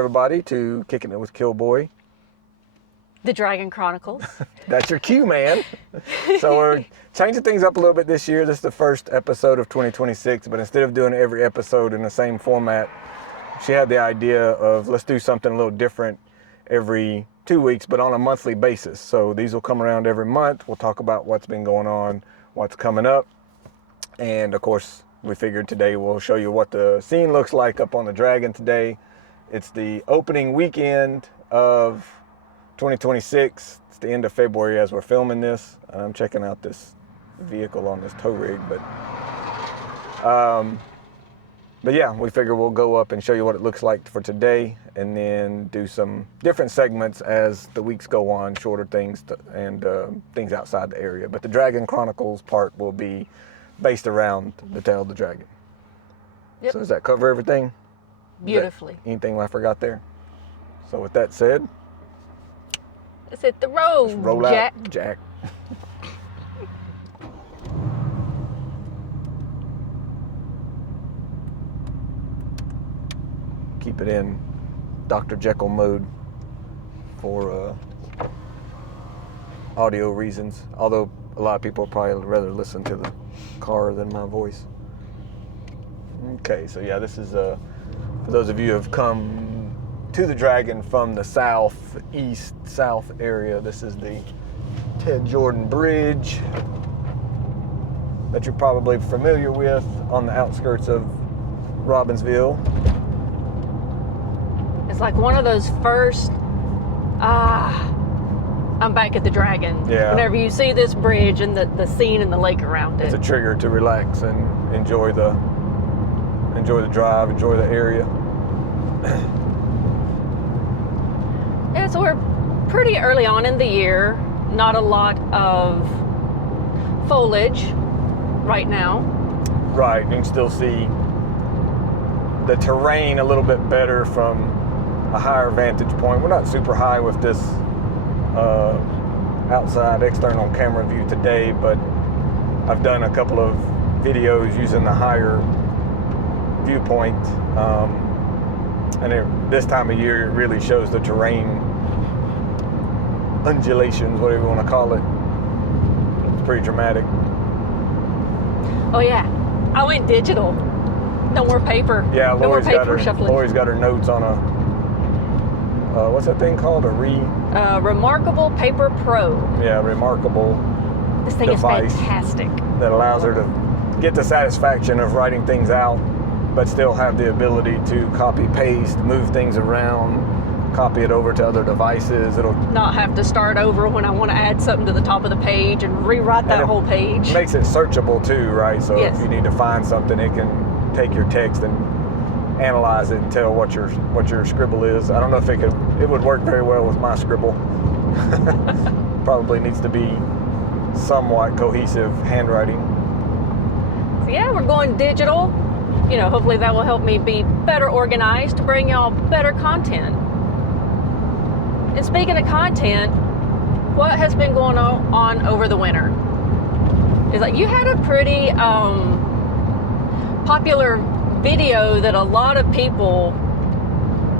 everybody, to Kickin' It with Killboy. The Dragon Chronicles. That's your cue, man. So we're changing things up a little bit this year. This is the first episode of 2026, but instead of doing every episode in the same format, she had the idea of let's do something a little different every 2 weeks, but on a monthly basis. So these will come around every month. We'll talk about what's been going on, what's coming up, and of course, we figured today we'll show you what the scene looks like up on the Dragon today. It's the opening weekend of 2026. It's the end of February as we're filming this. I'm checking out this vehicle on this tow rig, but yeah, we figure we'll go up and show you what it looks like for today, and then do some different segments as the weeks go on, shorter things and things outside the area. But the Dragon Chronicles part will be based around the Tail of the Dragon. Yep. So does that cover everything? Beautifully. Anything I forgot there? So with that said, let's hit the road, let's roll Jack. out, Jack. Keep it in Dr. Jekyll mode for audio reasons. Although a lot of people probably rather listen to the car than my voice. Okay, so yeah, this is for those of you who have come to the Dragon from the south area. This is the Ted Jordan Bridge that you're probably familiar with on the outskirts of Robbinsville. It's like one of those first, I'm back at the Dragon. Yeah. Whenever you see this bridge and the scene and the lake around it. It's a trigger to relax and enjoy the drive, enjoy the area. Yeah, so we're pretty early on in the year. Not a lot of foliage right now. Right, you can still see the terrain a little bit better from a higher vantage point. We're not super high with this outside external camera view today, but I've done a couple of videos using the higher viewpoint, and this time of year it really shows the terrain undulations, whatever you want to call it. It's pretty dramatic. Oh yeah, I went digital. No more paper. Yeah, no more paper shuffling. Lori's got her notes on a what's that thing called? Remarkable Paper Pro. Yeah, Remarkable. This thing device is fantastic. That allows her to get the satisfaction of writing things out, but still have the ability to copy, paste, move things around, copy it over to other devices. It'll not have to start over when I want to add something to the top of the page and rewrite that whole page. Makes it searchable too, right? So yes. If you need to find something, it can take your text and analyze it and tell what your scribble is. I don't know if it would work very well with my scribble. Probably needs to be somewhat cohesive handwriting. So yeah, we're going digital. You know, hopefully that will help me be better organized to bring y'all better content. And speaking of content, what has been going on over the winter? Is like you had a pretty popular video that a lot of people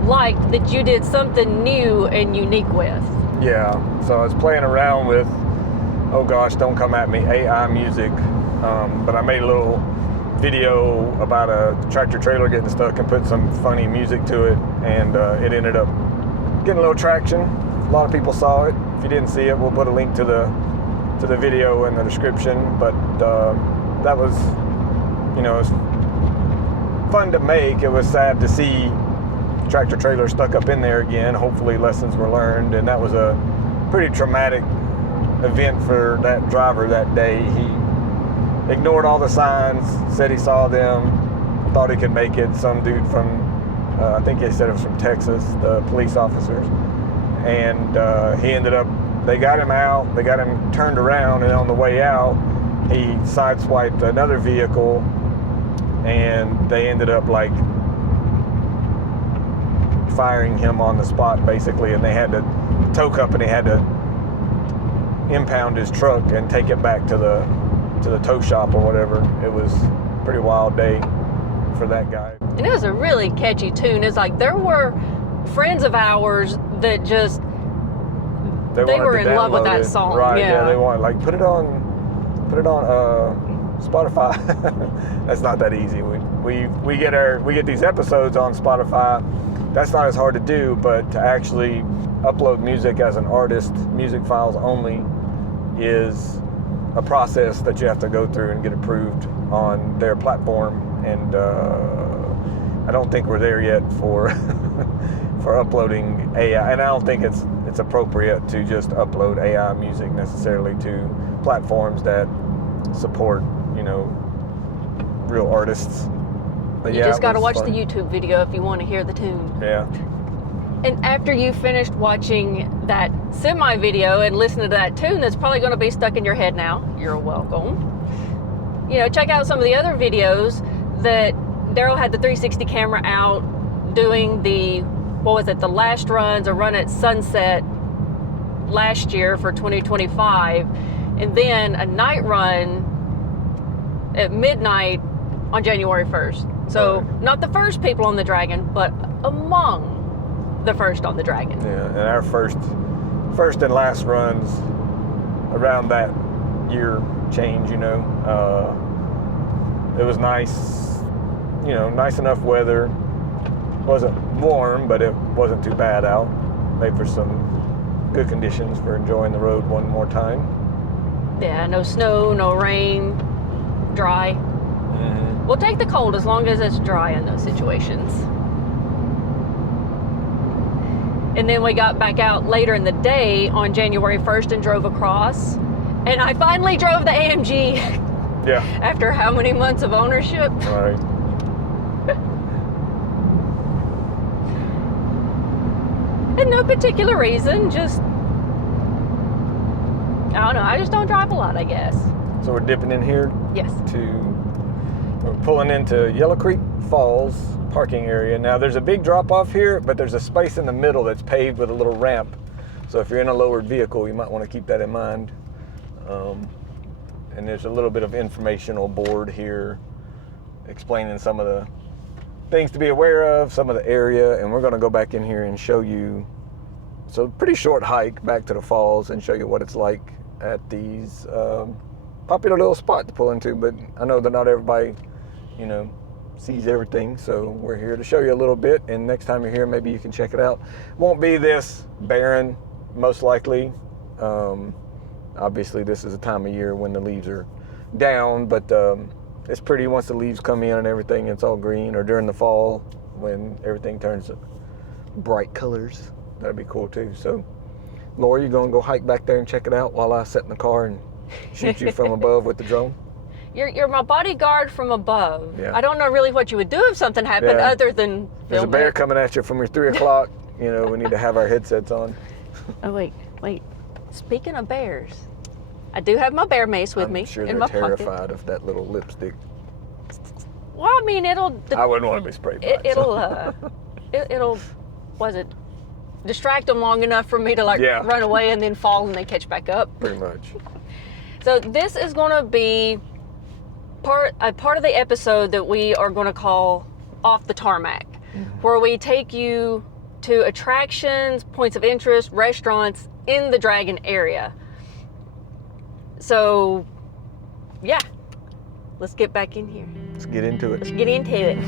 liked that you did something new and unique with. Yeah, so I was playing around with, oh gosh, don't come at me, AI music, but I made a little video about a tractor trailer getting stuck and put some funny music to it, and it ended up getting a little traction. A lot of people saw it. If you didn't see it, we'll put a link to the video in the description, but that was, you know, it was fun to make. It was sad to see tractor trailer stuck up in there again. Hopefully lessons were learned, and that was a pretty traumatic event for that driver that day. He ignored all the signs, said he saw them, thought he could make it. Some dude from, I think he said it was from Texas, the police officers, and he ended up, they got him out, they got him turned around, and on the way out, he sideswiped another vehicle, and they ended up like firing him on the spot basically, and they had to, the tow company had to impound his truck and take it back to the tow shop or whatever. It was a pretty wild day for that guy. And it was a really catchy tune. It's like there were friends of ours that just they wanted were to in love with download that it. song. Right? Yeah. They want like put it on Spotify. That's not that easy. We get these episodes on Spotify. That's not as hard to do, but to actually upload music as an artist, music files only, is a process that you have to go through and get approved on their platform. And I don't think we're there yet for for uploading AI, and I don't think it's appropriate to just upload AI music necessarily to platforms that support, real artists. But You yeah, just it got to was watch fun. the YouTube video if you want to hear the tune. Yeah. And after you finished watching that semi video and listening to that tune that's probably going to be stuck in your head now, you're welcome. Check out some of the other videos that Daryl had the 360 camera out doing the last runs, a run at sunset last year for 2025, and then a night run at midnight on January 1st. So not the first people on the Dragon, but among the first on the Dragon. Yeah, and our first and last runs around that year change, it was nice, nice enough weather. Wasn't warm, but it wasn't too bad out. Made for some good conditions for enjoying the road one more time. Yeah, no snow, no rain, dry. Mm-hmm. We'll take the cold as long as it's dry in those situations. And then we got back out later in the day on January 1st and drove across. And I finally drove the AMG. Yeah. After how many months of ownership? All right. And no particular reason, just, I don't know, I just don't drive a lot, I guess. So we're dipping in here. Yes. We're pulling into Yellow Creek Falls parking area. Now there's a big drop off here, but there's a space in the middle that's paved with a little ramp. So if you're in a lowered vehicle, you might want to keep that in mind. And there's a little bit of informational board here explaining some of the things to be aware of, some of the area, and we're going to go back in here and show you. So pretty short hike back to the falls and show you what it's like at these popular little spot to pull into. But I know that not everybody, sees everything, so we're here to show you a little bit, and next time you're here, maybe you can check it out. Won't be this barren, most likely. Obviously, this is a time of year when the leaves are down, but it's pretty once the leaves come in and everything, it's all green, or during the fall when everything turns bright colors. That'd be cool too. So, Laura, you gonna go hike back there and check it out while I sit in the car and shoot you from above with the drone? You're my bodyguard from above. Yeah. I don't know really what you would do if something happened other than There's a film bear it. coming at you from your 3 o'clock. We need to have our headsets on. Oh, wait. Speaking of bears, I do have my bear mace with me I'm sure in they're my terrified pocket. of that little lipstick. Well, I mean, I wouldn't want to be sprayed by it. It'll distract them long enough for me to run away and then fall and then catch back up. Pretty much. So this is going to be a part of the episode that we are going to call Off the Tarmac, where we take you to attractions, points of interest, restaurants in the Dragon area. So, yeah, let's get back in here. Let's get into it. Let's get into it.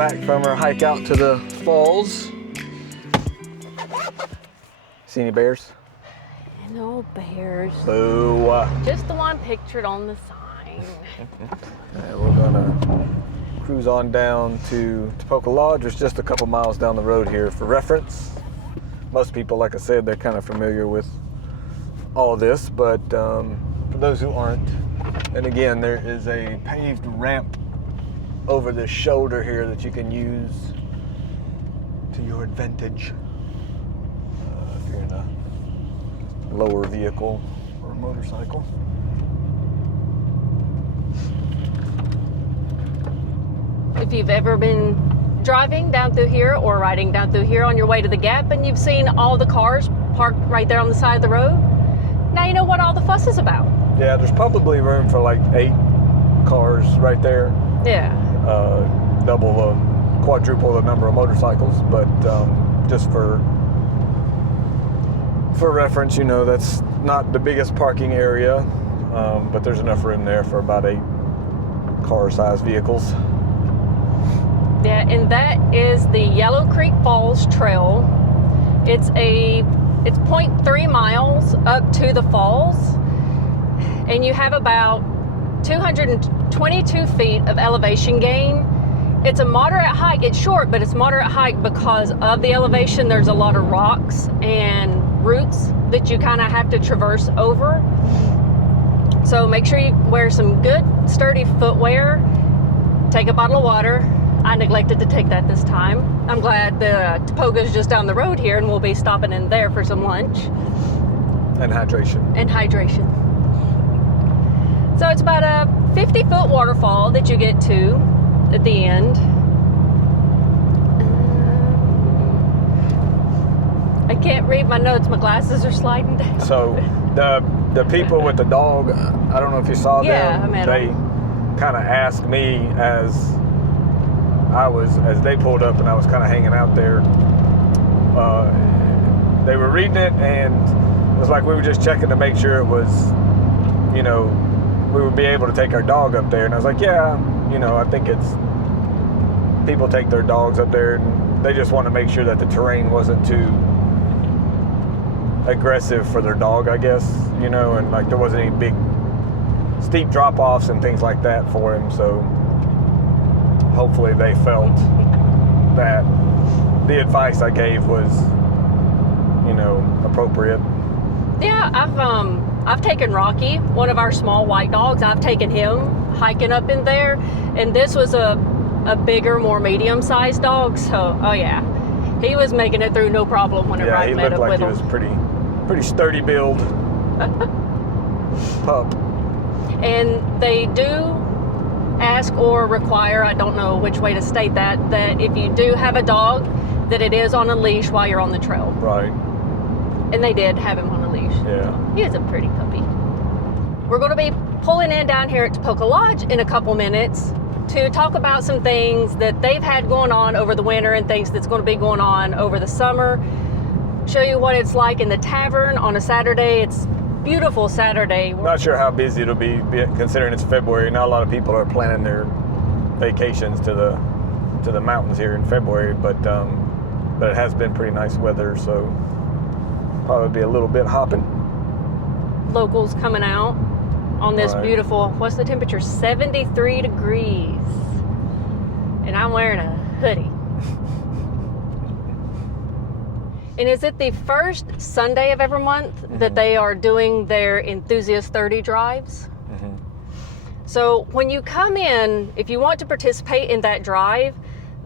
back from our hike out to the falls. See any bears? No bears. Boo. Just the one pictured on the sign. Alright, we're gonna cruise on down to Tapoco Lodge, which is just a couple miles down the road here for reference. Most people, like I said, they're kind of familiar with all this, but for those who aren't, and again, there is a paved ramp over this shoulder here that you can use to your advantage if you're in a lower vehicle or a motorcycle. If you've ever been driving down through here or riding down through here on your way to the Gap and you've seen all the cars parked right there on the side of the road, now you know what all the fuss is about. Yeah, there's probably room for like 8 cars right there. Yeah. Double, quadruple the number of motorcycles, but just for reference, you know, that's not the biggest parking area, but there's enough room there for about 8 car-sized vehicles. Yeah, and that is the Yellow Creek Falls Trail. It's 0.3 miles up to the falls, and you have about 222 feet of elevation gain. It's a moderate hike. It's short, but it's moderate hike because of the elevation. There's a lot of rocks and roots that you kind of have to traverse over. So make sure you wear some good sturdy footwear. Take a bottle of water. I neglected to take that this time. I'm glad the Tapoco is just down the road here, and we'll be stopping in there for some lunch. And hydration. So it's about a 50-foot waterfall that you get to at the end. I can't read my notes. My glasses are sliding down. So the people with the dog, I don't know if you saw them. They kind of asked me as they pulled up and I was kind of hanging out there. They were reading it, and it was like we were just checking to make sure it was, you know, we would be able to take our dog up there. And I was like, yeah, you know, I think it's people take their dogs up there and they just want to make sure that the terrain wasn't too aggressive for their dog, I guess, you know, and like there wasn't any big steep drop-offs and things like that for him. So hopefully they felt that the advice I gave was, you know, appropriate. Yeah, I've taken Rocky, one of our small white dogs. I've taken him hiking up in there, and this was a bigger, more medium-sized dog. So, oh yeah, he was making it through no problem whenever I met up with him. Yeah, he looked like he was pretty sturdy build pup. And they do ask or require, I don't know which way to state that if you do have a dog, that it is on a leash while you're on the trail. Right. And they did have him on a leash. Yeah. He is a pretty puppy. We're going to be pulling in down here at Tapoco Lodge in a couple minutes to talk about some things that they've had going on over the winter and things that's going to be going on over the summer. Show you what it's like in the tavern on a Saturday. It's beautiful Saturday. Not sure how busy it'll be considering it's February. Not a lot of people are planning their vacations to the mountains here in February, but it has been pretty nice weather, so probably be a little bit hopping. Locals coming out on this beautiful, what's the temperature? 73 degrees. And I'm wearing a hoodie. And is it the first Sunday of every month that they are doing their Enthusiast 30 drives? Mm-hmm. So when you come in, if you want to participate in that drive,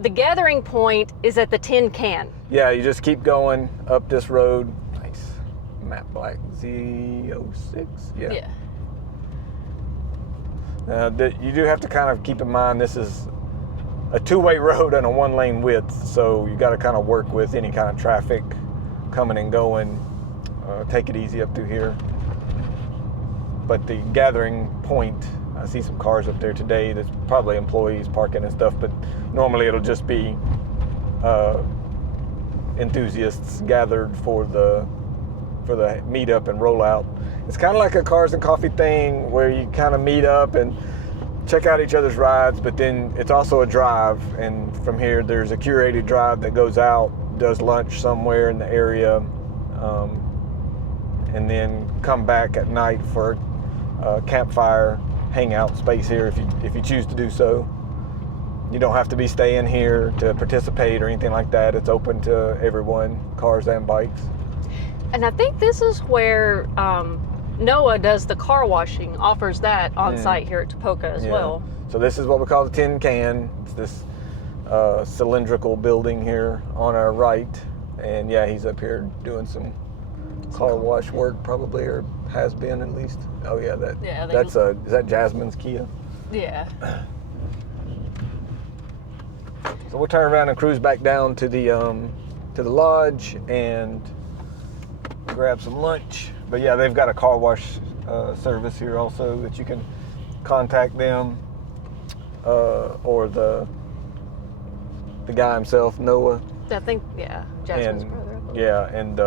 the gathering point is at the Tin Can. Yeah, you just keep going up this road. Nice. Matte black Z06. Yeah. You do have to kind of keep in mind this is a 2-way road and a 1-lane width, so you got to kind of work with any kind of traffic coming and going. Take it easy up through here. But the gathering point, I see some cars up there today. There's probably employees parking and stuff, but normally it'll just be enthusiasts gathered for the meetup and rollout. It's kind of like a cars and coffee thing where you kind of meet up and check out each other's rides, but then it's also a drive, and from here there's a curated drive that goes out, does lunch somewhere in the area, and then come back at night for a campfire hangout space here if you choose to do so. You don't have to be staying here to participate or anything like that. It's open to everyone, cars and bikes. And I think this is where Noah does the car washing, offers that on site here at Tapoco as well. So this is what we call the Tin Can. It's this cylindrical building here on our right. And yeah, he's up here doing some car wash work probably, or has been at least. Oh yeah, is that Jasmine's Kia? Yeah. So we'll turn around and cruise back down to the lodge and grab some lunch. But yeah, they've got a car wash service here also that you can contact them or the guy himself, Noah. I think, Jasmine's brother. Yeah, and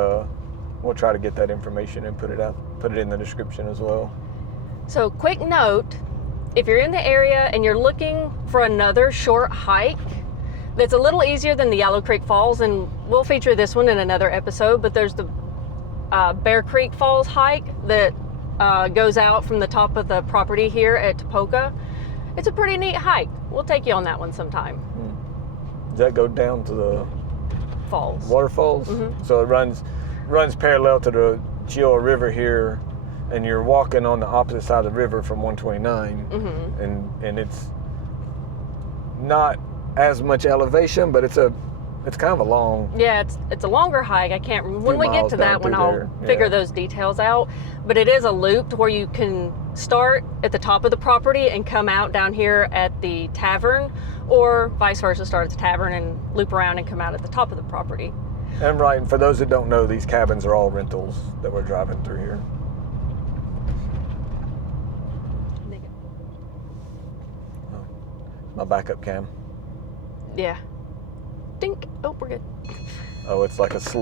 we'll try to get that information and put it in the description as well. So quick note, if you're in the area and you're looking for another short hike that's a little easier than the Yellow Creek Falls, and we'll feature this one in another episode, but there's the Bear Creek Falls hike that goes out from the top of the property here at Tapoco. It's a pretty neat hike. We'll take you on that one sometime. Does that go down to the falls? Waterfalls? Mm-hmm. So it runs parallel to the Chioa River here, and you're walking on the opposite side of the river from 129, and it's not as much elevation, but it's kind of a long. Yeah, it's a longer hike. I can't. When we get to that one, I'll figure those details out. But it is a loop to where you can start at the top of the property and come out down here at the tavern, or vice versa, start at the tavern and loop around and come out at the top of the property. And right, and for those that don't know, these cabins are all rentals that we're driving through here. Oh, my backup cam. Yeah. Dink. Oh, we're good. Oh, it's like it's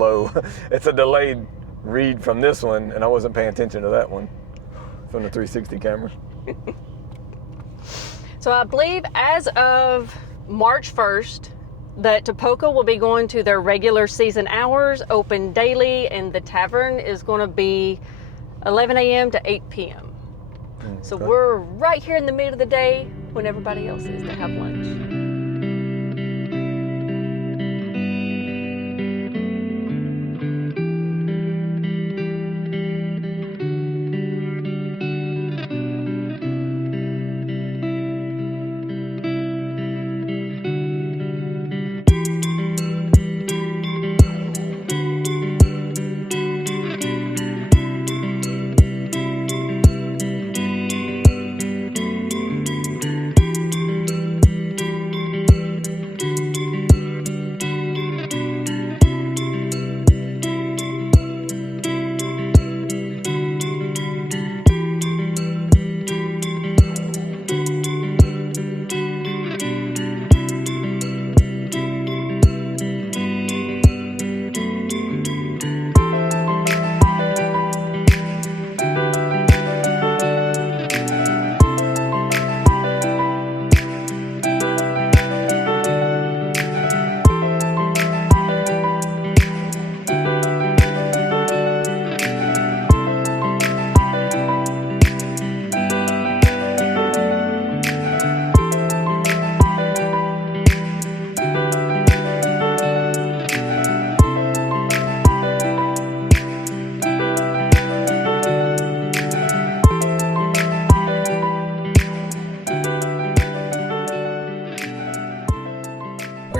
a delayed read from this one, and I wasn't paying attention to that one from the 360 camera. So I believe as of March 1st, that Tapoco will be going to their regular season hours, open daily, and the tavern is going to be 11 a.m. to 8 p.m. So we're right here in the middle of the day when everybody else is to have lunch.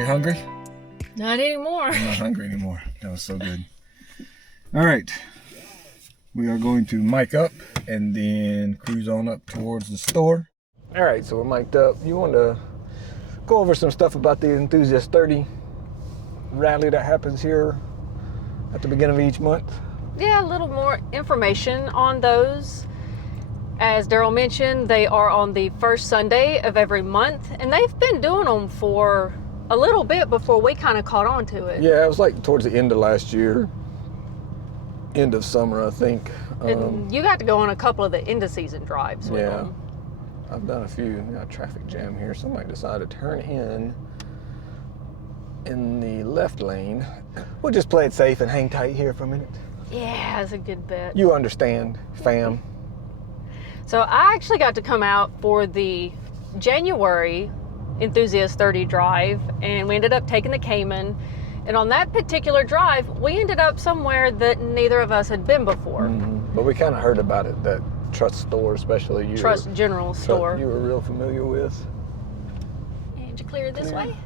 Hungry? Not anymore. I'm not hungry anymore. That was so good. All right. We are going to mic up and then cruise on up towards the store. All right, so we're mic'd up. You want to go over some stuff about the Enthusiast 30 rally that happens here at the beginning of each month? Yeah, a little more information on those. As Daryl mentioned, they are on the first Sunday of every month, and they've been doing them for a little bit before we kind of caught on to it. Yeah, it was like towards the end of last year, end of summer, I think. And you got to go on a couple of the end of season drives with them. I've done a few. We got a traffic jam here. Somebody decided to turn in the left lane. We'll just play it safe and hang tight here for a minute. Yeah, that's a good bet. You understand, fam. So I actually got to come out for the January Enthusiast 30 drive, and we ended up taking the Cayman. And on that particular drive, we ended up somewhere that neither of us had been before. Mm-hmm. But we kind of heard about it, that Trust store, especially you. Trust General Store. You were real familiar with. And you clear this way.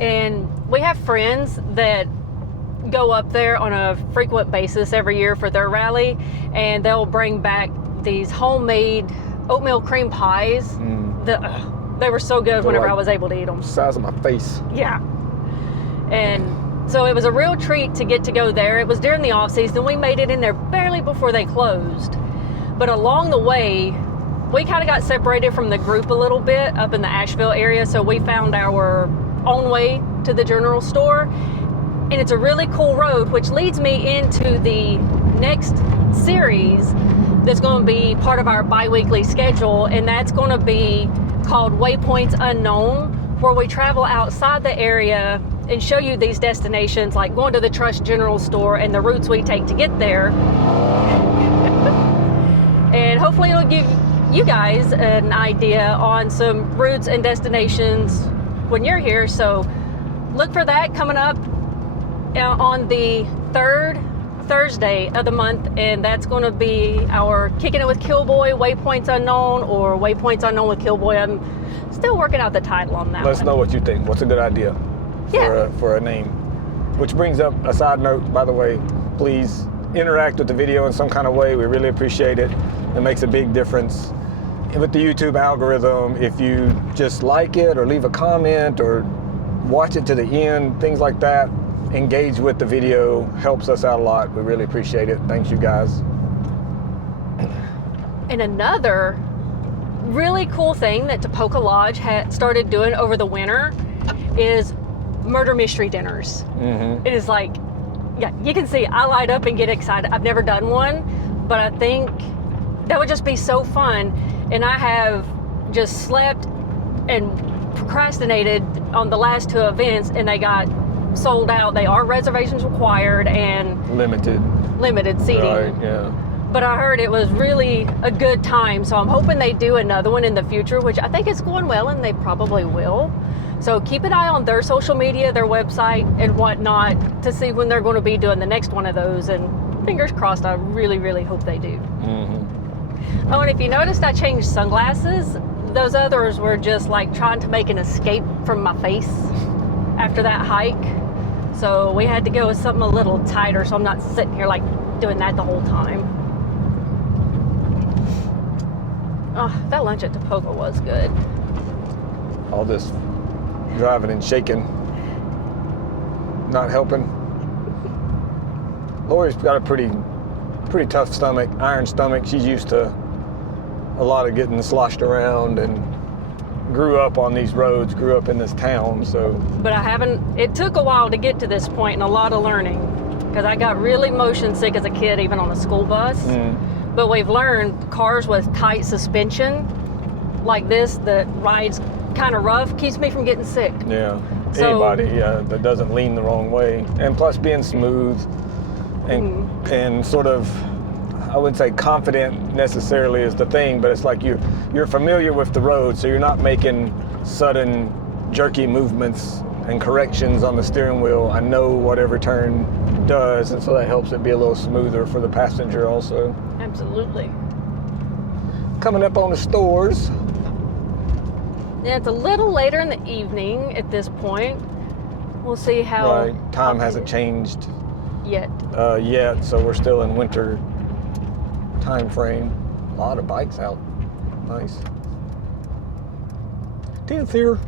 And we have friends that go up there on a frequent basis every year for their rally, and they'll bring back these homemade oatmeal cream pies. They were so good whenever I was able to eat them. Size of my face. Yeah. And so it was a real treat to get to go there. It was during the off season. We made it in there barely before they closed. But along the way, we kind of got separated from the group a little bit up in the Asheville area. So we found our own way to the general store. And it's a really cool road, which leads me into the next series that's going to be part of our bi-weekly schedule. And that's going to be called Waypoints Unknown, where we travel outside the area and show you these destinations, like going to the Trust General Store and the routes we take to get there. And hopefully it'll give you guys an idea on some routes and destinations when you're here. So look for that coming up on the third Thursday of the month, and that's going to be our Kicking It with Killboy, Waypoints Unknown, or Waypoints Unknown with Killboy. I'm still working out the title on that. Let us know what you think. What's a good idea for a name? Which brings up a side note, by the way. Please interact with the video in some kind of way. We really appreciate it. It makes a big difference with the YouTube algorithm. If you just like it or leave a comment or watch it to the end, things like that, engage with the video, helps us out a lot. We really appreciate it. Thanks, you guys. And another really cool thing that Tapoco Lodge had started doing over the winter is murder mystery dinners. It is like, yeah, you can see I light up and get excited. I've never done one, but I think that would just be so fun. And I have just slept and procrastinated on the last two events, and they got sold out. They are reservations required and limited seating. Right, yeah. But I heard it was really a good time, so I'm hoping they do another one in the future, which I think is going well, and they probably will. So keep an eye on their social media, their website, and whatnot to see when they're going to be doing the next one of those. And fingers crossed, I really, really hope they do. Oh, and if you noticed, I changed sunglasses. Those others were just like trying to make an escape from my face after that hike. So we had to go with something a little tighter, so I'm not sitting here like doing that the whole time. Oh, that lunch at Tapoco was good. All this driving and shaking, not helping. Lori's got a pretty tough stomach, iron stomach. She's used to a lot of getting sloshed around and grew up on these roads, grew up in this town, so. But it took a while to get to this point and a lot of learning, because I got really motion sick as a kid, even on a school bus. But we've learned cars with tight suspension like this that rides kind of rough keeps me from getting sick. Yeah, so, anybody that doesn't lean the wrong way. And plus being smooth and sort of, I wouldn't say confident necessarily is the thing, but it's like you're familiar with the road, so you're not making sudden jerky movements and corrections on the steering wheel. I know what every turn does, and so that helps it be a little smoother for the passenger also. Absolutely. Coming up on the stores. Yeah, it's a little later in the evening at this point. We'll see how... Right, time hasn't changed yet, so we're still in winter time frame. A lot of bikes out. Nice. Dance here.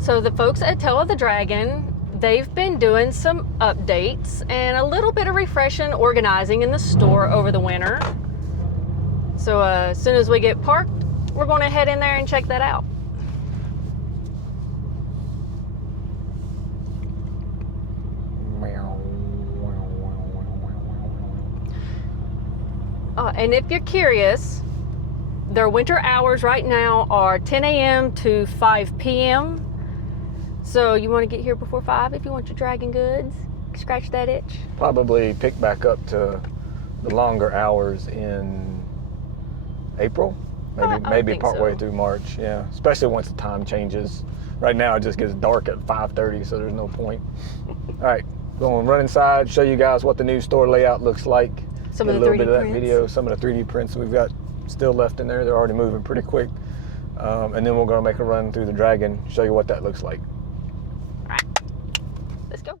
So the folks at Tail of the Dragon, they've been doing some updates and a little bit of refreshing organizing in the store over the winter. So as soon as we get parked, we're going to head in there and check that out. And if you're curious, their winter hours right now are 10 a.m. to 5 p.m. So you want to get here before 5 if you want your dragon goods. Scratch that itch. Probably pick back up to the longer hours in April. Maybe partway through March, yeah. Especially once the time changes. Right now it just gets dark at 5:30, so there's no point. All right, going to run inside, show you guys what the new store layout looks like. Some of the 3D a little bit of that prints. video, some of the 3D prints we've got still left in there. They're already moving pretty quick. And then we're going to make a run through the Dragon, show you what that looks like. All right, let's go.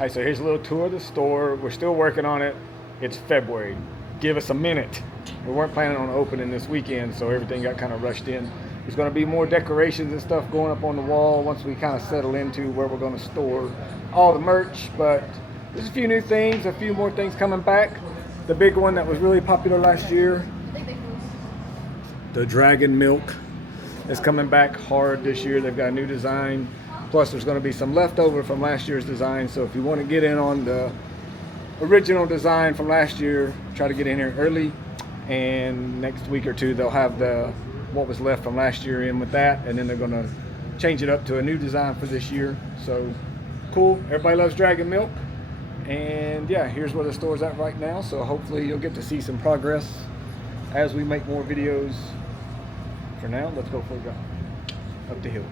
All right, so here's a little tour of the store. We're still working on it. It's February. Give us a minute. We weren't planning on opening this weekend, so everything got kind of rushed in. There's going to be more decorations and stuff going up on the wall once we kind of settle into where we're going to store all the merch, but there's a few new things, a few more things coming back. The big one that was really popular last year, the Dragon Milk, is coming back hard this year. They've got a new design. Plus, there's going to be some leftover from last year's design. So if you want to get in on the original design from last year, try to get in here early. And next week or two, they'll have what was left from last year in with that. And then they're going to change it up to a new design for this year. So cool. Everybody loves Dragon Milk. And yeah, here's where the store's at right now. So hopefully you'll get to see some progress as we make more videos. For now, let's go for a drive up the hill.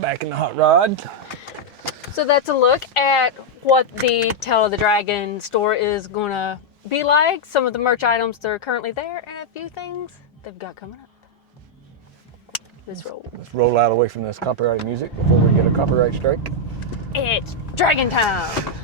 Back in the hot rod. So that's a look at what the Tale of the Dragon store is going to be like. Some of the merch items that are currently there and a few things they've got coming up. Let's roll. Let's roll out away from this copyright music before we get a copyright strike. It's Dragon time.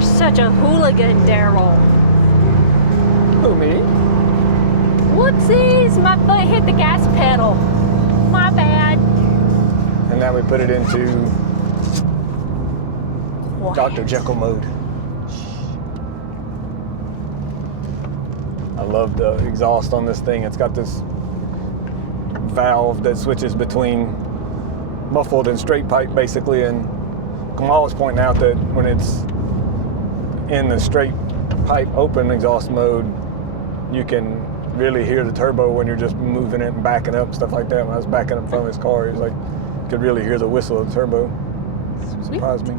Such a hooligan, Daryl. Who, me? Whoopsies, my foot hit the gas pedal. My bad. And now we put it into Dr. Jekyll mode. I love the exhaust on this thing. It's got this valve that switches between muffled and straight pipe, basically. And Kamal was pointing out that when it's in the straight pipe open exhaust mode, you can really hear the turbo when you're just moving it and backing up and stuff like that. When I was backing up from his car, he was like, you could really hear the whistle of the turbo. Surprised me.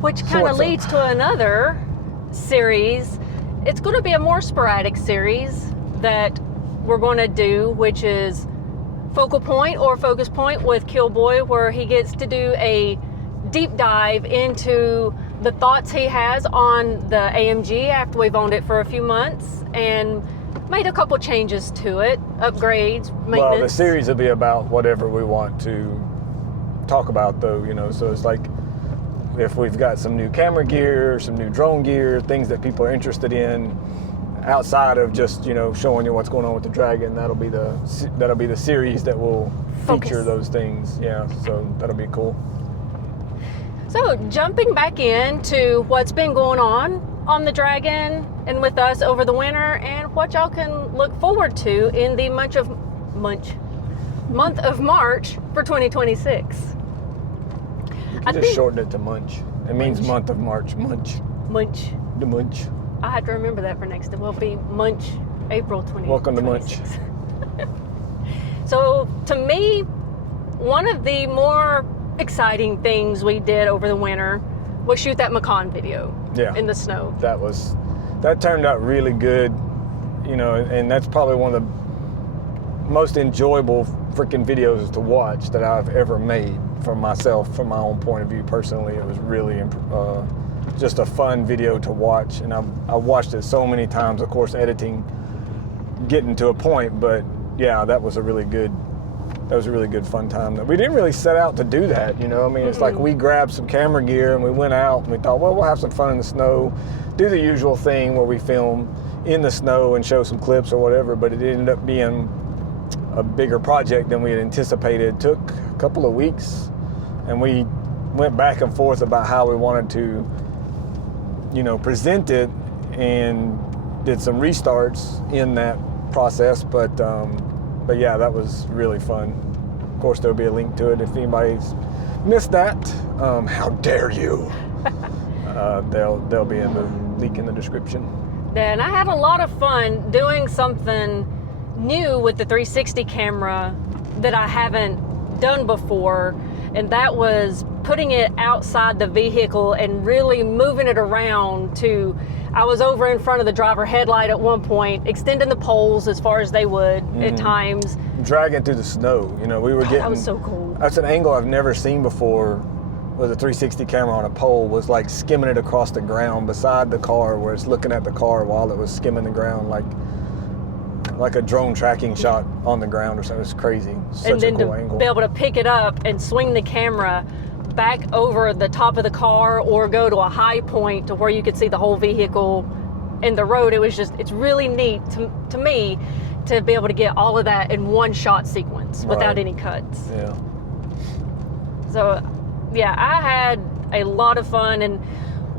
Which kind of leads to another series. It's going to be a more sporadic series that we're going to do, which is Focal Point or Focus Point with Killboy, where he gets to do a deep dive into the thoughts he has on the AMG after we've owned it for a few months, and made a couple changes to it, upgrades, maintenance. Well, the series will be about whatever we want to talk about, though, you know. So it's like if we've got some new camera gear, some new drone gear, things that people are interested in outside of just, you know, showing you what's going on with the Dragon, that'll be the series that will feature those things. Yeah, so that'll be cool. So jumping back into what's been going on the Dragon and with us over the winter, and what y'all can look forward to in the month of March for 2026. I just shorten it to Munch. It means month of March. Munch. The Munch. I have to remember that for next time. Will be Munch, April 2026. Welcome to Munch. So to me, one of the more exciting things we did over the winter was shoot that Macan video. Yeah. In the snow. That turned out really good, you know, and that's probably one of the most enjoyable freaking videos to watch that I've ever made for myself, from my own point of view personally. It was really just a fun video to watch, and I watched it so many times, of course, editing, getting to a point, but yeah, that was a really good fun time. We didn't really set out to do that, you know. I mean, it's like we grabbed some camera gear and we went out and we thought, well, we'll have some fun in the snow, do the usual thing where we film in the snow and show some clips or whatever, but it ended up being a bigger project than we had anticipated. It took a couple of weeks, and we went back and forth about how we wanted to, you know, present it, and did some restarts in that process, but yeah, that was really fun. Of course, there'll be a link to it if anybody's missed that. How dare you? They'll be in the link in the description. And I had a lot of fun doing something new with the 360 camera that I haven't done before, and that was putting it outside the vehicle and really moving it around to, I was over in front of the driver headlight at one point, extending the poles as far as they would at times. Dragging through the snow, you know, we were getting... That was so cool. That's an angle I've never seen before, with a 360 camera on a pole, was like skimming it across the ground beside the car, where it's looking at the car while it was skimming the ground, like a drone tracking shot on the ground or something. It's crazy. Such a cool angle. Be able to pick it up and swing the camera back over the top of the car, or go to a high point to where you could see the whole vehicle in the road. It was just, it's really neat to me to be able to get all of that in one shot sequence without any cuts. Yeah. So yeah, I had a lot of fun, and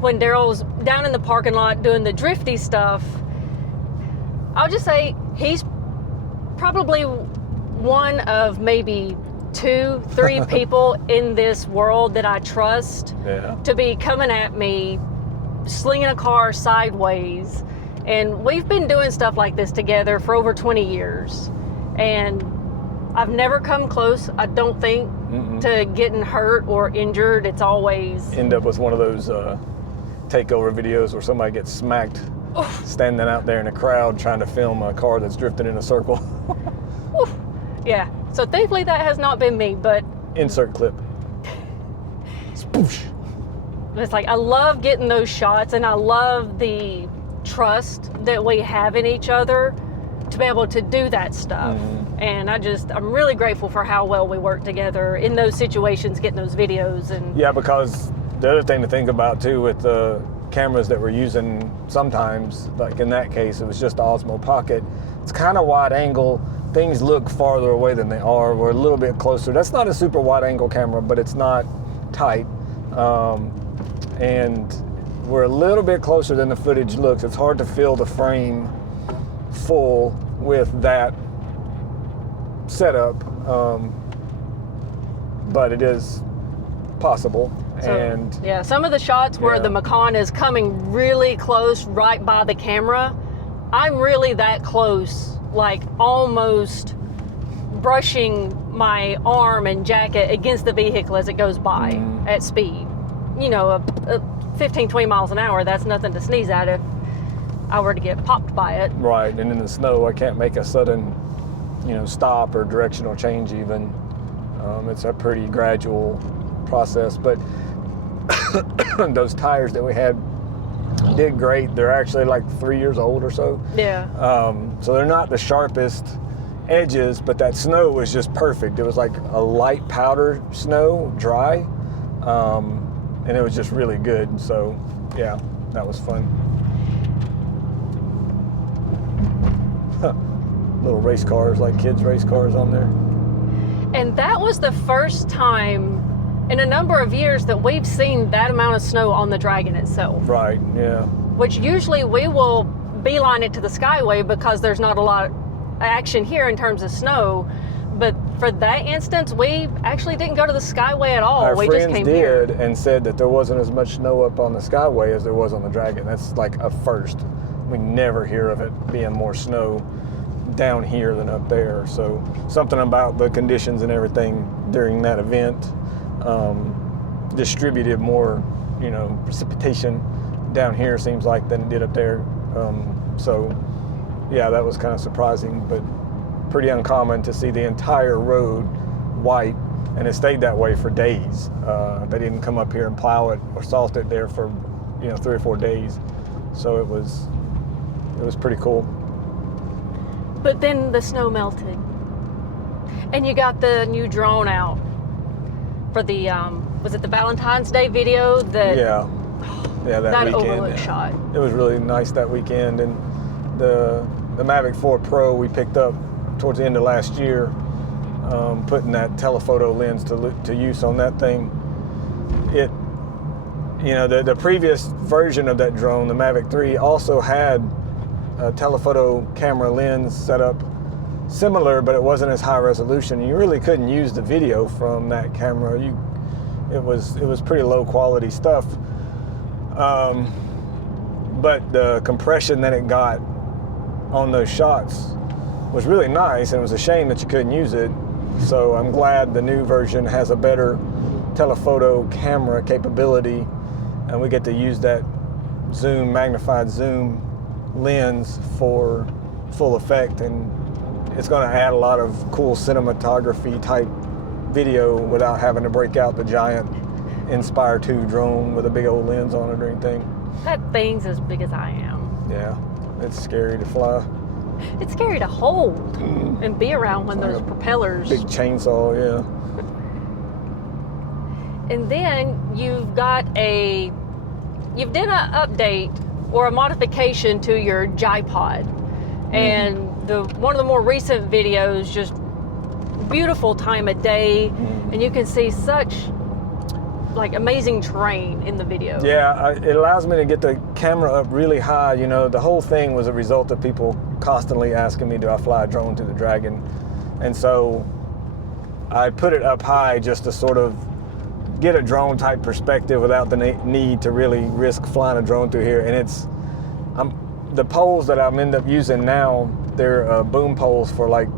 when Daryl's down in the parking lot doing the drifty stuff, I'll just say he's probably one of maybe 2-3 people in this world that I trust to be coming at me, slinging a car sideways. And we've been doing stuff like this together for over 20 years. And I've never come close, I don't think, to getting hurt or injured. It's always... End up with one of those takeover videos where somebody gets smacked standing out there in a crowd trying to film a car that's drifting in a circle. Yeah, so thankfully that has not been me, but... Insert clip. Spoosh. It's like, I love getting those shots, and I love the trust that we have in each other to be able to do that stuff. And I'm really grateful for how well we work together in those situations, getting those videos. And yeah, because the other thing to think about too with the cameras that we're using sometimes, like in that case, it was just the Osmo Pocket. It's kind of wide angle. Things look farther away than they are. We're a little bit closer. That's not a super wide angle camera, but it's not tight. And we're a little bit closer than the footage looks. It's hard to fill the frame full with that setup, but it is possible. So, and yeah, some of the shots where the Macan is coming really close right by the camera, I'm really that close, like almost brushing my arm and jacket against the vehicle as it goes by at speed. You know, 15, 20 miles an hour, that's nothing to sneeze at if I were to get popped by it. Right, and in the snow, I can't make a sudden, stop or directional change even. It's a pretty gradual process, but those tires that we had did great. They're actually like 3 years old or so. Yeah. So they're not the sharpest edges, but that snow was just perfect. It was like a light powder snow, dry, and it was just really good. So yeah, that was fun. Little race cars, like kids' race cars on there. And that was the first time in a number of years that we've seen that amount of snow on the Dragon itself. Right, yeah. Which usually we will beeline it to the Skyway because there's not a lot of action here in terms of snow. But for that instance, we actually didn't go to the Skyway at all. Our We friends just came did here. and said that there wasn't as much snow up on the Skyway as there was on the Dragon. That's like a first. We never hear of it being more snow down here than up there. So something about the conditions and everything during that event distributed more, precipitation down here seems like than it did up there. So yeah, that was kind of surprising, but pretty uncommon to see the entire road white, and it stayed that way for days. They didn't come up here and plow it or salt it there for 3 or 4 days. So it was pretty cool. But then the snow melted. And you got the new drone out for the, was it the Valentine's Day video? Yeah, that weekend. Overlook shot. It was really nice that weekend. And the Mavic 4 Pro we picked up towards the end of last year, putting that telephoto lens to use on that thing. The previous version of that drone, the Mavic 3, also had a telephoto camera lens set up similar, but it wasn't as high resolution. You really couldn't use the video from that camera. It was pretty low quality stuff. But the compression that it got on those shots was really nice, and it was a shame that you couldn't use it. So I'm glad the new version has a better telephoto camera capability, and we get to use that magnified zoom lens for full effect, and it's going to add a lot of cool cinematography type video without having to break out the giant Inspire 2 drone with a big old lens on it or anything. That thing's as big as I am. Yeah, it's scary to fly. It's scary to hold and be around when those propellers. Big chainsaw, yeah. And then you've done an update or a modification to your Jipod. And one of the more recent videos, just beautiful time of day, and you can see such like amazing terrain in the video. Yeah, it allows me to get the camera up really high. The whole thing was a result of people constantly asking me, do I fly a drone to the Dragon? And so I put it up high just to sort of get a drone type perspective without the need to really risk flying a drone through here. And the poles that I'm end up using now, they're boom poles for like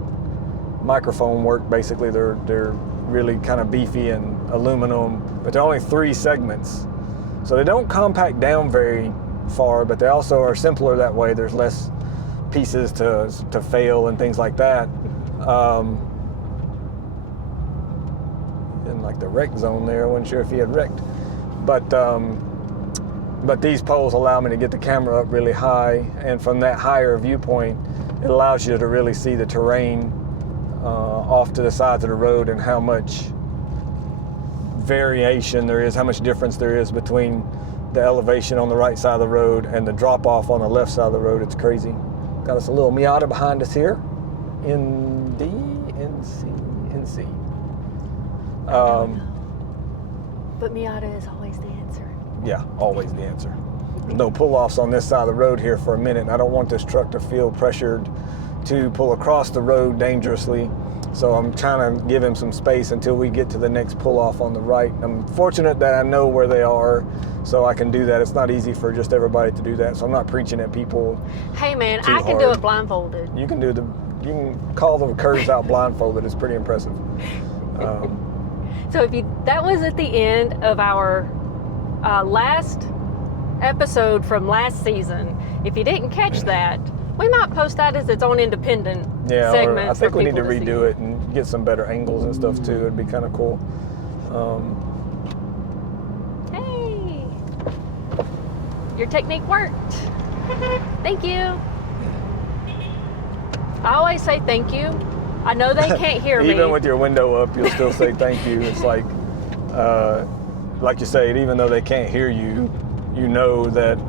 microphone work. Basically, they're really kind of beefy and aluminum, but they're only 3 segments, so they don't compact down very far. But they also are simpler that way. There's less pieces to fail and things like that. In like the wreck zone there, I wasn't sure if he had wrecked, but these poles allow me to get the camera up really high, and from that higher viewpoint, it allows you to really see the terrain off to the sides of the road and how much variation there is, how much difference there is between the elevation on the right side of the road and the drop off on the left side of the road. It's crazy. Got us a little Miata behind us here. NC. But Miata is always the answer. Yeah, always the answer. No pull-offs on this side of the road here for a minute. I don't want this truck to feel pressured to pull across the road dangerously. So I'm trying to give him some space until we get to the next pull-off on the right. I'm fortunate that I know where they are, so I can do that. It's not easy for just everybody to do that, so I'm not preaching at people. Hey man, I can do it blindfolded. You can call the curves out blindfolded. It's pretty impressive. So that was at the end of our last episode from last season. If you didn't catch that, we might post that as its own independent segment. I think we need to redo it and get some better angles and stuff too. It'd be kind of cool. Hey. Your technique worked. Thank you. I always say thank you. I know they can't hear me. Even with your window up, you'll still say thank you. It's like you say, even though they can't hear you, you know that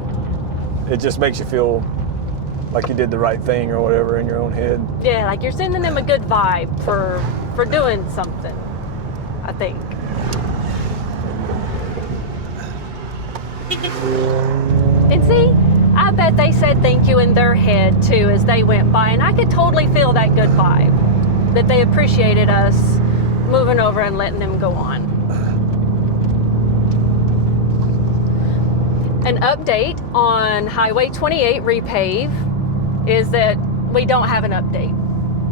it just makes you feel like you did the right thing or whatever in your own head. Yeah, like you're sending them a good vibe for doing something, I think. And see, I bet they said thank you in their head too as they went by, and I could totally feel that good vibe, that they appreciated us moving over and letting them go on. An update on Highway 28 repave is that we don't have an update.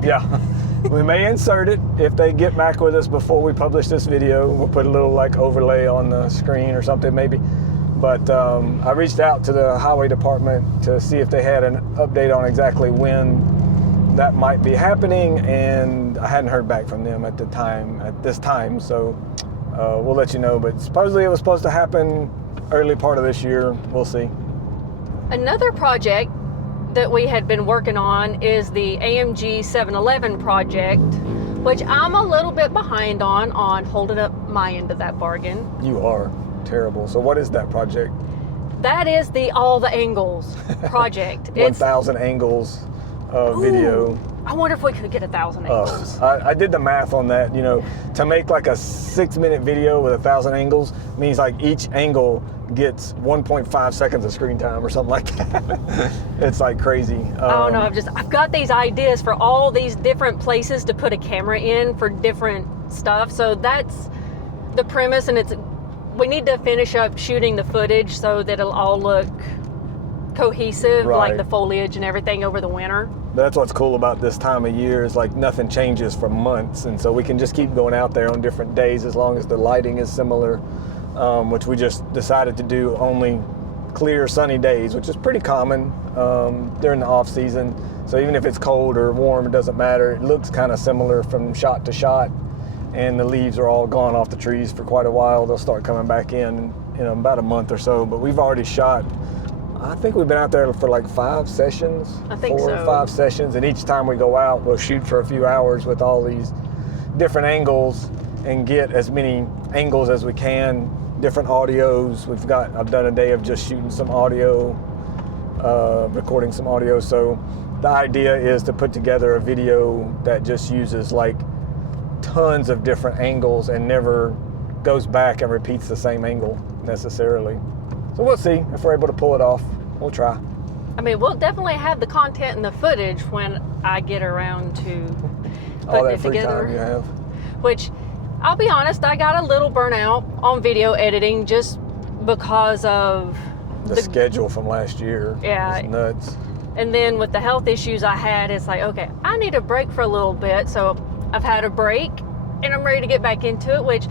Yeah, we may insert it if they get back with us before we publish this video. We'll put a little like overlay on the screen or something maybe. But I reached out to the highway department to see if they had an update on exactly when that might be happening, and I hadn't heard back from them at this time. So we'll let you know. But supposedly it was supposed to happen early part of this year. We'll see. Another project that we had been working on is the AMG 711 project, which I'm a little bit behind on holding up my end of that bargain. You are terrible. So what is that project? That is the All the Angles project. 1,000 angles of video. I wonder if we could get 1,000 angles. I did the math on that. You know, to make like a 6-minute video with 1,000 angles means like each angle gets 1.5 seconds of screen time or something like that. It's like crazy. I don't know. I've got these ideas for all these different places to put a camera in for different stuff. So that's the premise, and we need to finish up shooting the footage so that it'll all look cohesive, right, like the foliage and everything over the winter. That's what's cool about this time of year is like nothing changes for months, and so we can just keep going out there on different days as long as the lighting is similar, which we just decided to do only clear sunny days, which is pretty common during the off season. So even if it's cold or warm, it doesn't matter. It looks kind of similar from shot to shot, and the leaves are all gone off the trees for quite a while. They'll start coming back in about a month or so, but we've already shot, I think we've been out there for like 5 sessions. I think 4 so. or 5 sessions, and each time we go out, we'll shoot for a few hours with all these different angles and get as many angles as we can, different audios. I've done a day of just shooting some audio, recording some audio. So the idea is to put together a video that just uses like tons of different angles and never goes back and repeats the same angle necessarily. So we'll see if we're able to pull it off. We'll try. I mean, we'll definitely have the content and the footage when I get around to putting it together. Time you have. Which, I'll be honest, I got a little burnout on video editing just because of the schedule from last year. Yeah. It's nuts. And then with the health issues I had, it's like, okay, I need a break for a little bit. So I've had a break and I'm ready to get back into it, which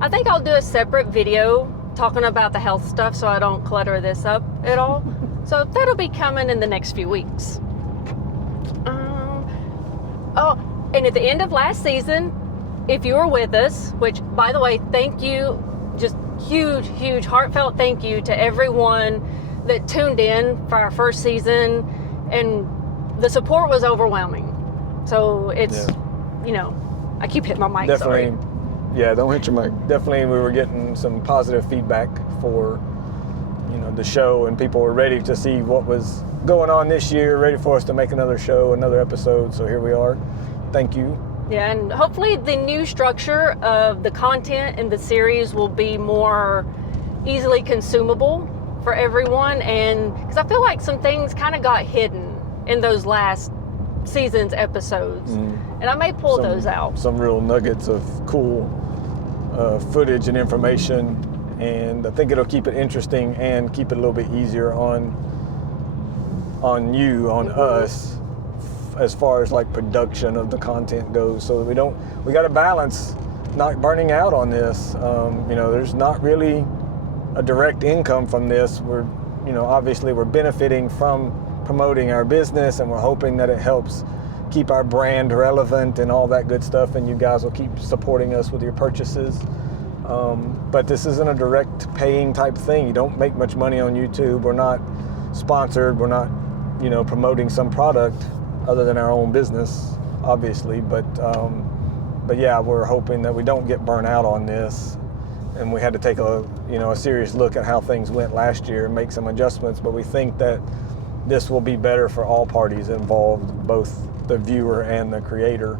I think I'll do a separate video talking about the health stuff so I don't clutter this up at all. So that'll be coming in the next few weeks. And at the end of last season, if you were with us, which by the way, thank you, just huge heartfelt thank you to everyone that tuned in for our first season, and the support was overwhelming. So it's, I keep hitting my mic. Definitely. Sorry. Yeah, don't hit your mic. Definitely, we were getting some positive feedback for, the show, and people were ready to see what was going on this year, ready for us to make another show, another episode. So here we are. Thank you. Yeah, and hopefully the new structure of the content in the series will be more easily consumable for everyone, and because I feel like some things kind of got hidden in those last season's episodes, and I may pull those out. Some real nuggets of cool footage and information, and I think it'll keep it interesting and keep it a little bit easier on us as far as like production of the content goes. So we got to balance not burning out on this. There's not really a direct income from this. We're obviously we're benefiting from promoting our business, and we're hoping that it helps keep our brand relevant and all that good stuff, and you guys will keep supporting us with your purchases. But this isn't a direct paying type thing. You don't make much money on YouTube. We're not sponsored. We're not, promoting some product other than our own business, obviously. But yeah, we're hoping that we don't get burnt out on this. And we had to take a serious look at how things went last year and make some adjustments. But we think that this will be better for all parties involved, both the viewer and the creator,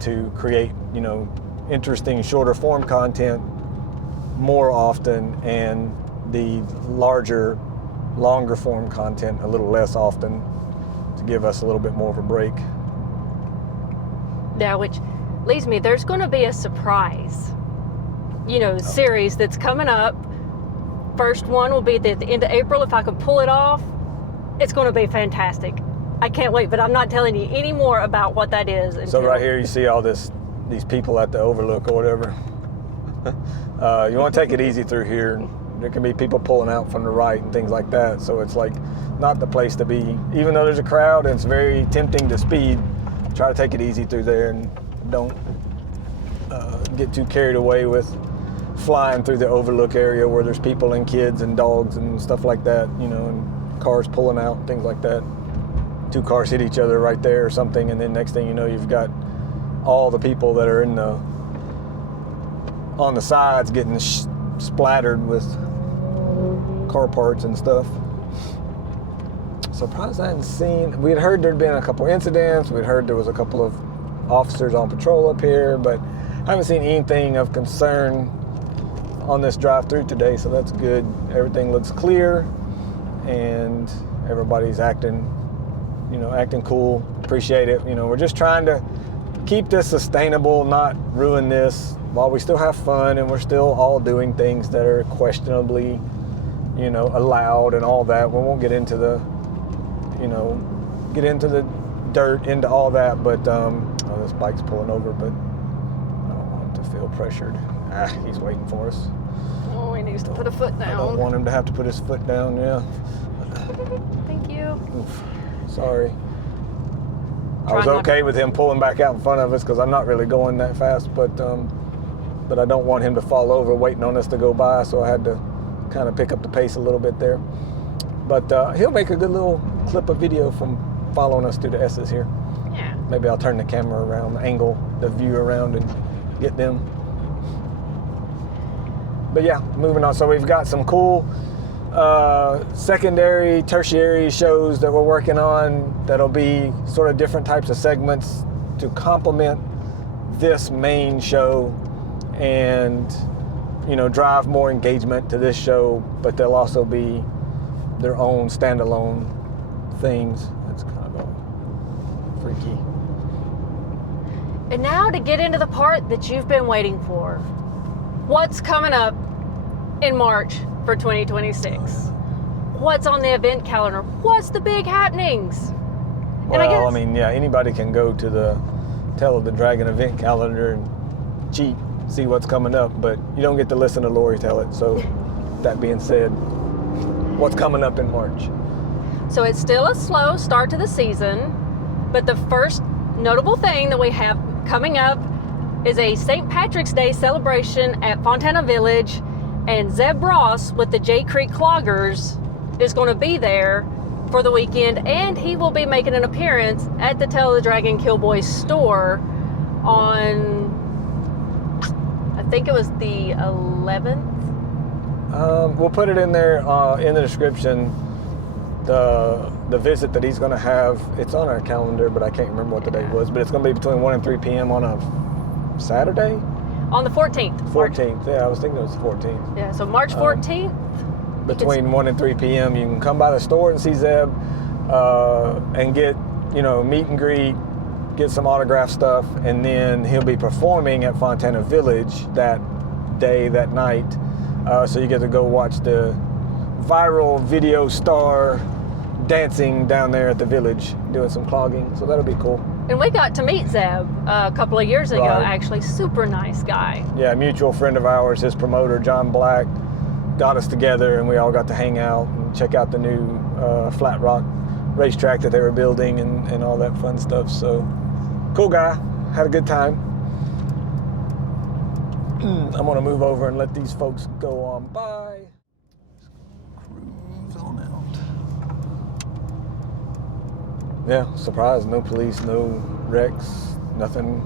to create, interesting shorter form content more often, and the longer form content a little less often, to give us a little bit more of a break. Yeah, which leads me, there's going to be a surprise, series that's coming up. First one will be at the end of April. If I can pull it off, it's going to be fantastic. I can't wait, but I'm not telling you any more about what that is. So right here you see all these people at the overlook or whatever. You want to take it easy through here. There can be people pulling out from the right and things like that. So it's like not the place to be. Even though there's a crowd and it's very tempting to speed, try to take it easy through there and don't get too carried away with flying through the overlook area where there's people and kids and dogs and stuff like that, and cars pulling out, things like that. 2 cars hit each other right there or something, and then next thing you know, you've got all the people that are on the sides getting splattered with car parts and stuff. Surprised I hadn't seen. We'd heard there'd been a couple incidents. We'd heard there was a couple of officers on patrol up here, but I haven't seen anything of concern on this drive-through today, so that's good. Everything looks clear, and everybody's acting cool. Appreciate it. We're just trying to keep this sustainable, not ruin this, while we still have fun and we're still all doing things that are questionably, allowed and all that. We won't get into the dirt, into all that, but this bike's pulling over, but I don't want him to feel pressured. He's waiting for us. Oh, he needs to put a foot down. I don't want him to have to put his foot down, yeah. Thank you. Oof, sorry. I was okay with him pulling back out in front of us because I'm not really going that fast, but I don't want him to fall over waiting on us to go by, so I had to kind of pick up the pace a little bit there. But he'll make a good little clip of video from following us through the S's here. Yeah. Maybe I'll turn the camera around, angle the view around and get them. But yeah, moving on. So we've got some cool secondary, tertiary shows that we're working on that'll be sort of different types of segments to complement this main show and, drive more engagement to this show, but they'll also be their own standalone things. That's kind of a freaky. And now to get into the part that you've been waiting for. What's coming up in March for 2026? What's on the event calendar? What's the big happenings? Well, anybody can go to the Tale of the Dragon event calendar and cheat, see what's coming up, but you don't get to listen to Lori tell it. So that being said, what's coming up in March? So it's still a slow start to the season, but the first notable thing that we have coming up is a St. Patrick's Day celebration at Fontana Village, and Zeb Ross with the J Creek Cloggers is going to be there for the weekend, and he will be making an appearance at the Tale of the Dragon Killboy store on, I think it was the 11th. We'll put it in there in the description. The visit that he's going to have, it's on our calendar, but I can't remember what the date was, but it's going to be between 1 and 3 p.m. on a Saturday? On the 14th. 14th, yeah, I was thinking it was the 14th. Yeah, so March 14th. Between 1 and 3 p.m. you can come by the store and see Zeb and get, meet and greet, get some autograph stuff, and then he'll be performing at Fontana Village that day, that night. So you get to go watch the viral video star dancing down there at the village, doing some clogging. So that'll be cool. And we got to meet Zeb a couple of years ago, Right. actually. Super nice guy. Yeah, a mutual friend of ours, his promoter, John Black, got us together and we all got to hang out and check out the new Flat Rock racetrack that they were building and all that fun stuff. So, cool guy. Had a good time. I'm gonna move over and let these folks go on by. Cruise on out. Yeah, surprised, no police, no wrecks, nothing,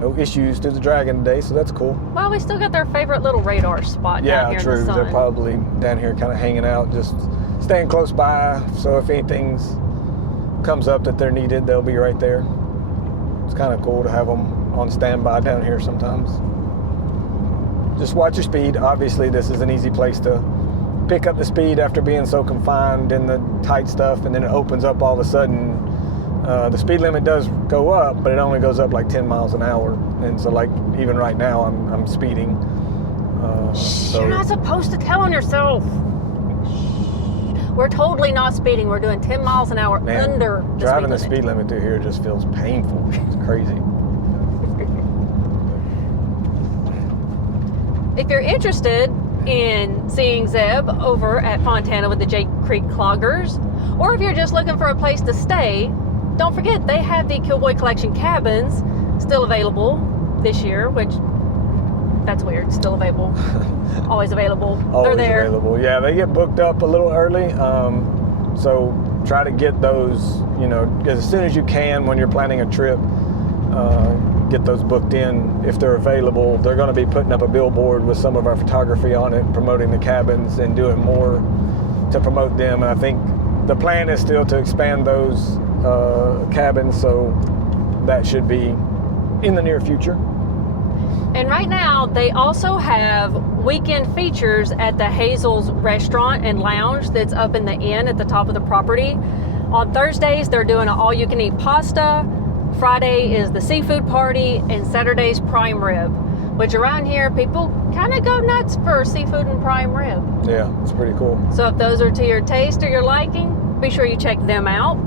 no issues to the Dragon today, so that's cool. Well, we still got their favorite little radar spot down here true. in the sun. They're probably down here kind of hanging out, just staying close by, so if anything comes up that they're needed, they'll be right there. It's kind of cool to have them on standby down here sometimes. Just watch your speed. Obviously, this is an easy place to pick up the speed after being so confined in the tight stuff, and then it opens up all of a sudden. The speed limit does go up, but it only goes up like 10 miles an hour. And so, like, even right now, I'm speeding. So you're not supposed to tell on yourself. We're totally not speeding. We're doing 10 miles an hour under the driving the speed speed limit through here just feels painful. It's crazy. If you're interested in seeing Zeb over at Fontana with the Jake Creek Cloggers, or if you're just looking for a place to stay, don't forget they have the Killboy Collection cabins still available this year, which that's weird, still available. Always available. Always They're there. available. Yeah, they get booked up a little early. So try to get those, as soon as you can when you're planning a trip. Get those booked in if they're available. They're going to be putting up a billboard with some of our photography on it, promoting the cabins and doing more to promote them. And I think the plan is still to expand those cabins, so that should be in the near future. And right now, they also have weekend features at the Hazel's Restaurant and Lounge that's up in the inn at the top of the property. On Thursdays, they're doing an all-you-can-eat pasta. Friday is the seafood party, and Saturday's prime rib, which around here people kind of go nuts for seafood and prime rib. Yeah, it's pretty cool. So if those are to your taste or your liking, be sure you check them out.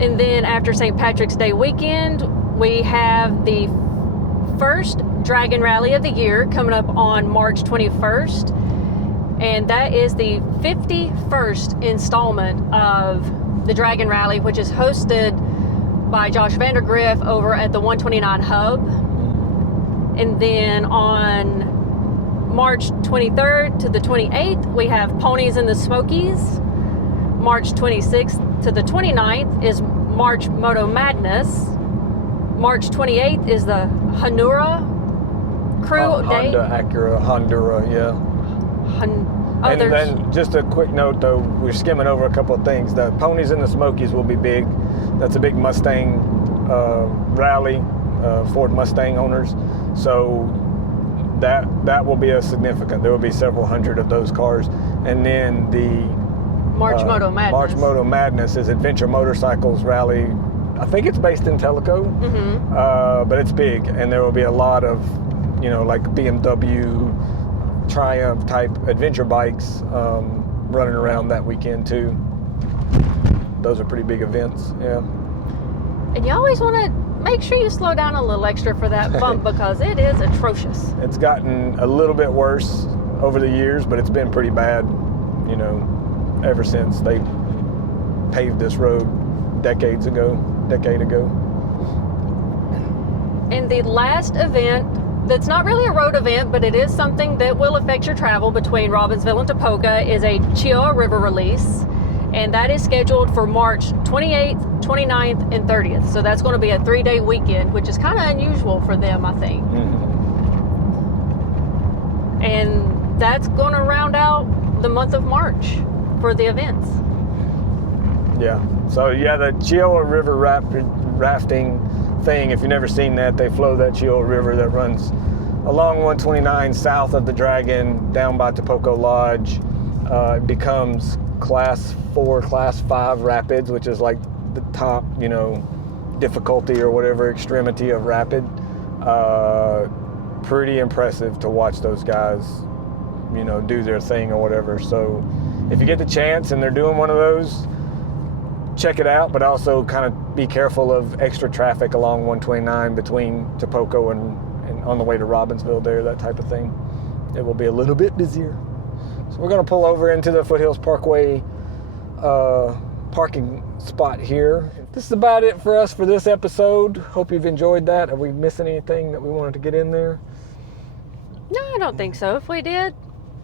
And then after St. Patrick's Day weekend, we have the first Dragon Rally of the year coming up on March 21st, and that is the 51st installment of the Dragon Rally, which is hosted by Josh Vandergriff over at the 129 Hub. And then on March 23rd to the 28th, we have Ponies in the Smokies. March 26th to the 29th is March Moto Madness. March 28th is the Honura Crew Day. Honda, Acura, Honduras, yeah. And then just a quick note, though, we're skimming over a couple of things. The Ponies in the Smokies will be big. That's a big Mustang rally, Ford Mustang owners. So that will be a significant. There will be several hundred of those cars. And then the March Moto Madness. March Moto Madness is Adventure Motorcycles Rally. I think it's based in Tellico, but it's big, and there will be a lot of, like BMW, Triumph type adventure bikes running around that weekend too. Those are pretty big events, yeah. And you always want to make sure you slow down a little extra for that bump because it is atrocious. It's gotten a little bit worse over the years, but it's been pretty bad, ever since they paved this road decade ago. And the last event, that's not really a road event, but it is something that will affect your travel between Robbinsville and Tapoca, is a Chioa River release. And that is scheduled for March 28th, 29th, and 30th. So that's going to be a 3-day weekend, which is kind of unusual for them, I think. And that's going to round out the month of March for the events. Yeah. So yeah, the Chioa River rafting thing, if you've never seen that, they flow that Chioa River that runs along 129 south of the Dragon down by Tapoco Lodge. It becomes class 4, class 5 rapids, which is like the top, difficulty or whatever extremity of rapid. Pretty impressive to watch those guys, do their thing or whatever. So if you get the chance and they're doing one of those, check it out, but also kind of be careful of extra traffic along 129 between Tapoco and on the way to Robbinsville there, that type of thing. It will be a little bit busier. So we're going to pull over into the Foothills Parkway parking spot here. This is about it for us for this episode. Hope you've enjoyed that. Are we missing anything that we wanted to get in there? No, I don't think so. If we did,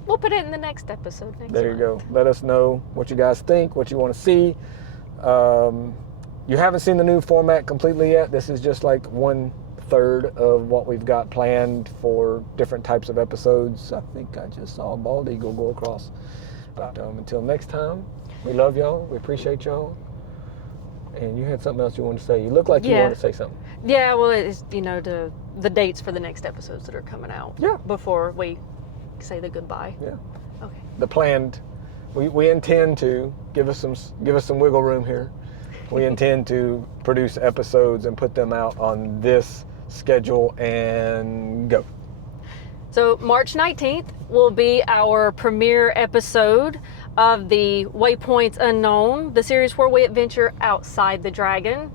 we'll put it in the next episode. There you go. Let us know what you guys think, what you want to see. You haven't seen the new format completely yet. This is just like 1/3 of what we've got planned for different types of episodes. I think I just saw a bald eagle go across. But until next time, we love y'all. We appreciate y'all. And you had something else you wanted to say. You look like you want to say something. Yeah, well, it's, the dates for the next episodes that are coming out. Yeah. Before we say the goodbye. Yeah. Okay. The planned, we intend to give us some wiggle room here. We intend to produce episodes and put them out on this schedule and go. So March 19th will be our premiere episode of the Waypoints Unknown, the series where we adventure outside the dragon.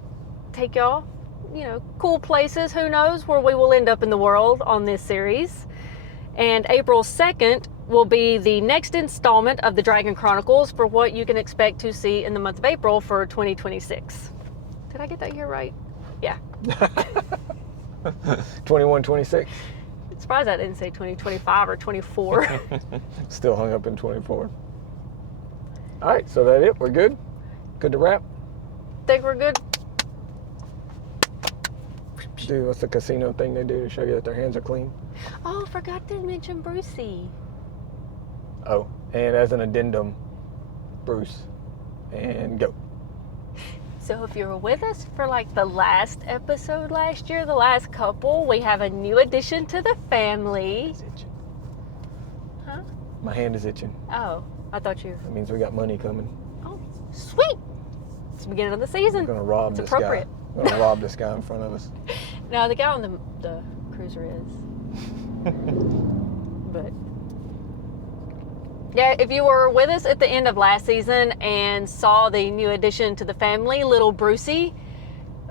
Take y'all, cool places, who knows where we will end up in the world on this series. And April 2nd will be the next installment of the Dragon Chronicles for what you can expect to see in the month of April for 2026. Did I get that year right? Yeah. 21, 26. Surprised I didn't say 2025 or 24. Still hung up in 24. All right, so that it? We're good? Good to wrap? Think we're good? Dude, what's the casino thing they do to show you that their hands are clean? Oh, forgot to mention Brucey. Oh, and as an addendum, Bruce. And go. So if you were with us for like the last episode last year, the last couple, we have a new addition to the family. It's itching. Huh? My hand is itching. Oh, I thought you... That means we got money coming. Oh, sweet. It's the beginning of the season. We're going to rob It's this appropriate. guy. We're going to rob this guy in front of us. No, the guy on the cruiser is. But yeah, if you were with us at the end of last season and saw the new addition to the family, little Brucey,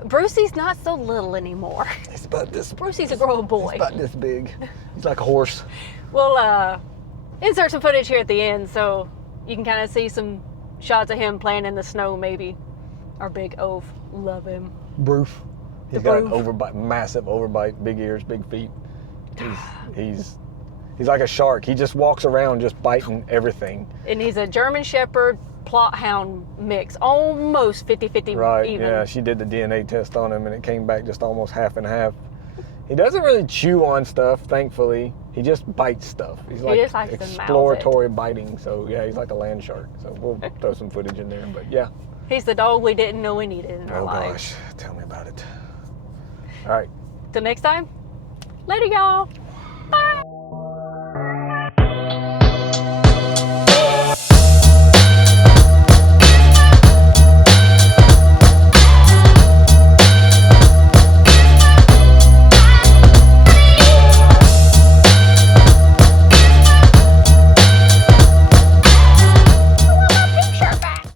Brucey's not so little anymore. He's about this. Brucey's a grown boy. He's about this big. He's like a horse. We'll insert some footage here at the end so you can kind of see some shots of him playing in the snow maybe. Our big oaf. Love him. Bruce. He's The got an Bruce. overbite, massive overbite, big ears, big feet. He's like a shark. He just walks around just biting everything. And he's a German Shepherd Plot Hound mix. Almost 50-50 Right, even. yeah. She did the DNA test on him and it came back just almost half and half. He doesn't really chew on stuff, thankfully. He just bites stuff. He's like just likes to mouth it. exploratory biting. So yeah, he's like a land shark. So we'll throw some footage in there. But yeah. He's the dog we didn't know we needed in our life. Oh gosh, tell me about it. All right. Till next time, later y'all.